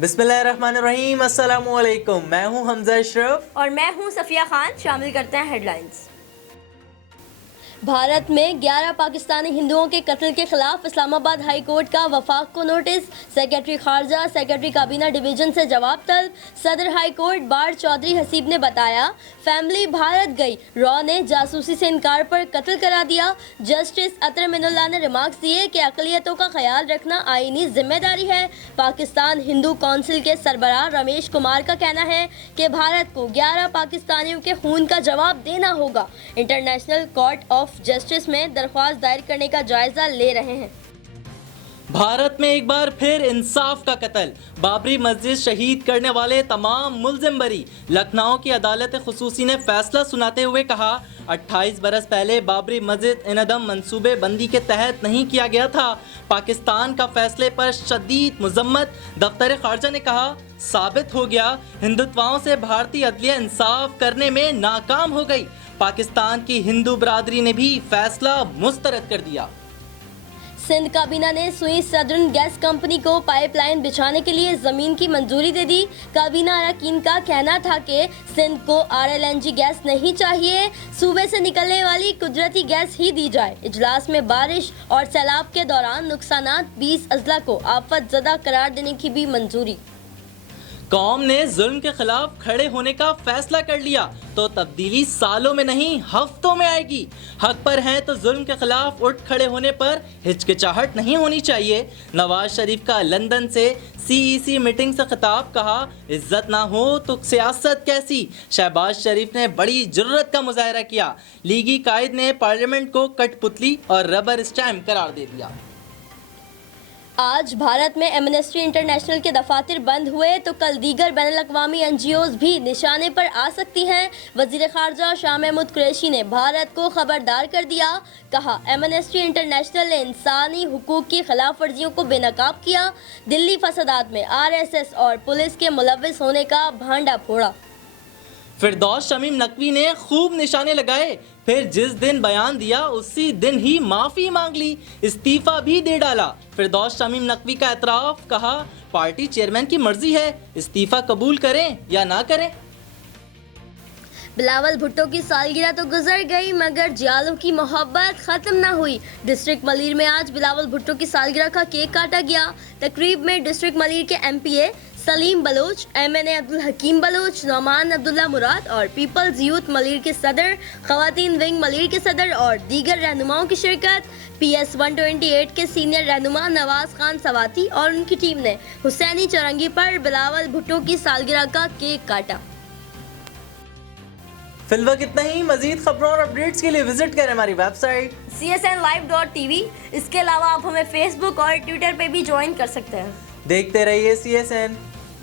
बिस्मिल्लाहिर्रहमानिर्रहीम, अस्सलामुअलैकुम। मैं हूं हमजा अशरफ और मैं हूं सफिया खान। शामिल करते हैं हेडलाइंस। भारत में 11 पाकिस्तानी हिंदुओं के कत्ल के खिलाफ इस्लामाबाद हाई कोर्ट का वफाक को नोटिस। सेक्रेटरी खारजा, सेक्रेटरी काबीना डिवीजन से जवाब तलब। सदर high court bar Chaudhary Haseeb ने बताया, फैमिली भारत गई, रॉ ने जासूसी से इनकार पर कत्ल करा दिया। जस्टिस अतर मिनुल्लाह ने रिमार्क्स दिए कि अक़लियतों का ख्याल रखना आईनी जिम्मेदारी है। पाकिस्तान हिंदू कौंसिल के सरबराह रमेश कुमार का कहना है कि भारत को 11 पाकिस्तानियों के खून का जवाब देना होगा। इंटरनेशनल कोर्ट ऑफ जस्टिस में दरख्वास्त दायर करने का जायजा ले रहे हैं। भारत में एक बार फिर इंसाफ का कत्ल, बाबरी मस्जिद शहीद करने वाले तमाम मुल्जिम बरी। लखनऊ की अदालत खुसूसी ने फैसला सुनाते हुए कहा, 28 बरस पहले बाबरी मस्जिद इनहदम मंसूबे बंदी के तहत नहीं किया गया था। पाकिस्तान का फैसले पर शदीद मुजम्मत। दफ्तर खारजा ने कहा, साबित हो गया हिंदुत्वाओं से भारतीय अदलिया इंसाफ करने में नाकाम हो गई। पाकिस्तान की हिंदू बरादरी ने भी फैसला मुस्तरद कर दिया। सिंध काबीना ने सुई सदर्न गैस कंपनी को पाइपलाइन बिछाने के लिए जमीन की मंजूरी दे दी। काबीना अरकान का कहना था कि सिंध को RLNG गैस नहीं चाहिए, सूबे से निकलने वाली कुदरती गैस ही दी जाए। इजलास में बारिश और सैलाब के दौरान नुकसानात 20 अजला को आफत ज़दा करार देने की भी मंजूरी। कौम ने जुल्म के खिलाफ खड़े होने का फैसला कर लिया तो तब्दीली सालों में नहीं हफ्तों में आएगी। हक पर हैं तो जुल्म के खिलाफ उठ खड़े होने पर हिचकिचाहट नहीं होनी चाहिए। नवाज शरीफ का लंदन से CEC मीटिंग से खिताब, कहा, इज्जत ना हो तो सियासत कैसी। शहबाज शरीफ ने बड़ी जुर्रत का मुजाहरा किया। लीगी कायद ने पार्लियामेंट को कठपुतली और रबर स्टैम्प करार दे दिया। आज भारत में एमनेस्टी इंटरनेशनल के दफातर बंद हुए तो कल दीगर बैनुल-अक़वामी NGOs भी निशाने पर आ सकती हैं। वज़ीर ख़ारजा शाह महमूद कुरैशी ने भारत को खबरदार कर दिया। कहा, एमनेस्टी इंटरनेशनल ने इंसानी हुकूक की खिलाफ वर्जियों को बेनकाब किया। दिल्ली फसादात में RSS और पुलिस के मुलव्विस होने का भांडा फोड़ा। फिरदौस शमीम नकवी ने खूब निशाने लगाए, फिर जिस दिन बयान दिया उसी दिन ही माफी मांग ली, इस्तीफा भी दे डाला। फिरदौस शमीम नकवी का एतराफ, कहा, पार्टी चेयरमैन की मर्जी है, इस्तीफा कबूल करें या ना करें। बिलावल भुट्टो की सालगिरह तो गुजर गई मगर जियालों की मोहब्बत खत्म ना हुई। डिस्ट्रिक्ट मलीर में आज बिलावल भुट्टो की सालगिरह का केक काटा गया। तकरीब में डिस्ट्रिक्ट मलीर के MPA सलीम बलोच, MNA अब्दुल हकीम बलोच, नौमान अब्दुल्ला मुराद और पीपल्स यूथ मलीर के सदर, खवातीन विंग मलीर के सदर और दीगर रहनुमाओं की शिरकत। PS 128 के सीनियर रहनुमा नवाज खान सवाती और उनकी टीम ने हुसैनी चौरंगी पर बिलावल भुट्टो की सालगिरह का केक काटा। फिलहाल इतना ही। मजीद खबरों और अपडेट्स के लिए विजिट करें हमारी वेबसाइट CSNlive.tv। इसके अलावा आप हमें Facebook और Twitter पे भी ज्वाइन कर सकते हैं। देखते रहिए CSN।